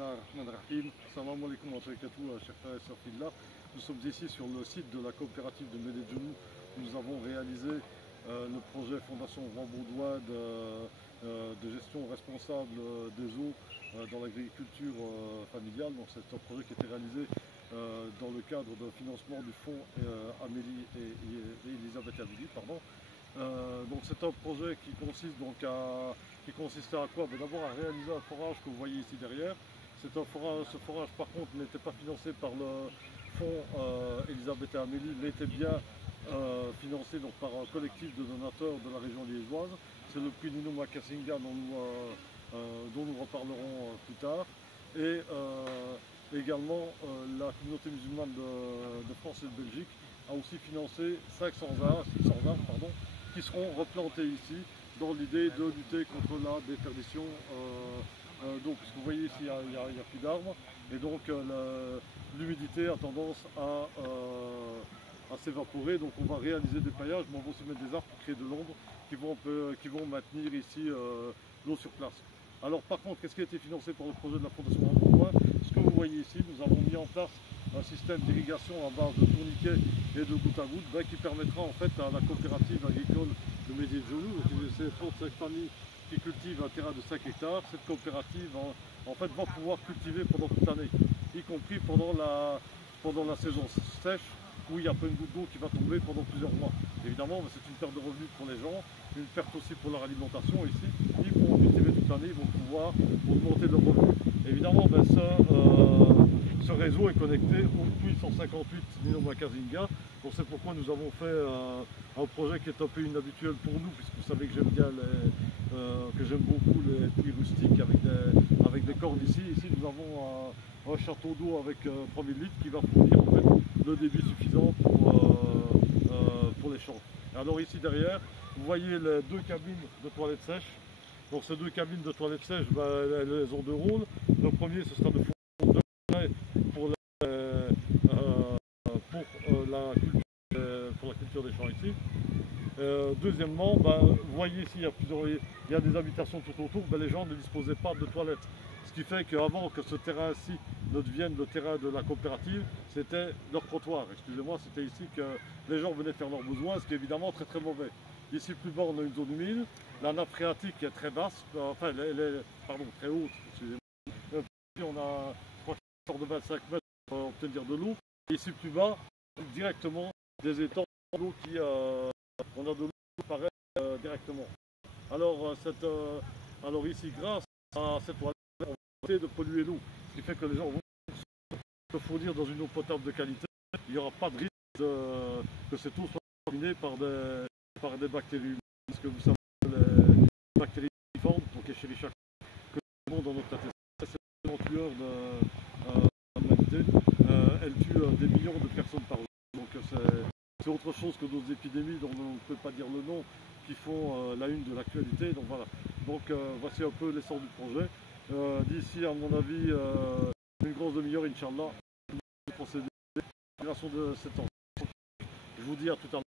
Bismillahirrahmanirrahim. Assalamu alaikum wa barakatuh, chers frères et sœurs fillah. Nous sommes ici sur le site de la coopérative de Médédjounou. Nous avons réalisé le projet Fondation Vent-Baudouin de gestion responsable des eaux dans l'agriculture familiale. Donc c'est un projet qui a été réalisé dans le cadre de financement du fonds Amélie et Elisabeth Amélie, pardon. Donc c'est un projet qui consistait à quoi? D'abord à réaliser un forage que vous voyez ici derrière. Ce forage par contre n'était pas financé par le fonds Elisabeth et Amélie, mais était bien financé donc, par un collectif de donateurs de la région liégeoise. C'est le prix Nino Makasinga dont nous reparlerons plus tard. Et également la communauté musulmane de France et de Belgique a aussi financé 600 arbres qui seront replantés ici dans l'idée de lutter contre la déperdition. Donc, ce que vous voyez ici, il n'y a plus d'arbres et donc l'humidité a tendance à s'évaporer. Donc on va réaliser des paillages, mais on va aussi mettre des arbres pour créer de l'ombre qui vont maintenir ici l'eau sur place. Alors par contre, qu'est-ce qui a été financé par le projet de la Fondation Vent-Baudouin? Ce que vous voyez ici, nous avons mis en place un système d'irrigation à base de tourniquets et de goutte à goutte qui permettra en fait à la coopérative agricole de Médédjounou, c'est 35 familles qui cultivent un terrain de 5 hectares. Cette coopérative en fait va pouvoir cultiver pendant toute l'année, y compris pendant la saison sèche où il n'y a pas une goutte d'eau qui va tomber pendant plusieurs mois. Évidemment, c'est une perte de revenus pour les gens, une perte aussi pour leur alimentation ici. Ils pourront cultiver toute l'année, ils vont pouvoir augmenter leurs revenus. Évidemment, ce réseau est connecté au puits 158 Nino Makasinga. Donc c'est pourquoi nous avons fait un projet qui est un peu inhabituel pour nous, puisque vous savez que j'aime beaucoup les puits rustiques avec des cordes ici. Ici nous avons un château d'eau avec 3000 litres qui va fournir en fait le débit suffisant pour les champs. Alors ici derrière, vous voyez les deux cabines de toilettes sèches. Donc ces deux cabines de toilettes sèches, elles ont deux rôles. Le premier, ce sera de fond de pour la culture des champs ici. Deuxièmement, vous voyez ici, il y a des habitations tout autour, les gens ne disposaient pas de toilettes. Ce qui fait qu'avant que ce terrain-ci ne devienne le terrain de la coopérative, c'était leur trottoir. Excusez-moi, c'était ici que les gens venaient faire leurs besoins, ce qui est évidemment très très mauvais. Ici plus bas, on a une zone humide, la nappe phréatique est très basse, très haute, excusez-moi. Ici, on a 3 de 25 mètres pour obtenir de l'eau. Ici plus bas, directement des étangs d'eau on a de l'eau pareil directement. Alors ici, grâce à cette toilette, on va éviter de polluer l'eau, ce qui fait que les gens vont se fournir dans une eau potable de qualité. Il n'y aura pas de risque que cette eau soit contaminée par des bactéries. Parce que vous savez, les bactéries fortes, donc Escherichia coli, que nous avons dans notre intestin, c'est une tueur de l'humanité. Elle tue des millions de personnes par jour. Donc c'est autre chose que d'autres épidémies dont on ne peut pas dire le nom, qui font la une de l'actualité. Donc voilà. Donc voici un peu l'essence du projet. D'ici à mon avis une grosse demi-heure, Inch'Allah, nous procéder à la de 7 ans. Je vous dis à tout à l'heure.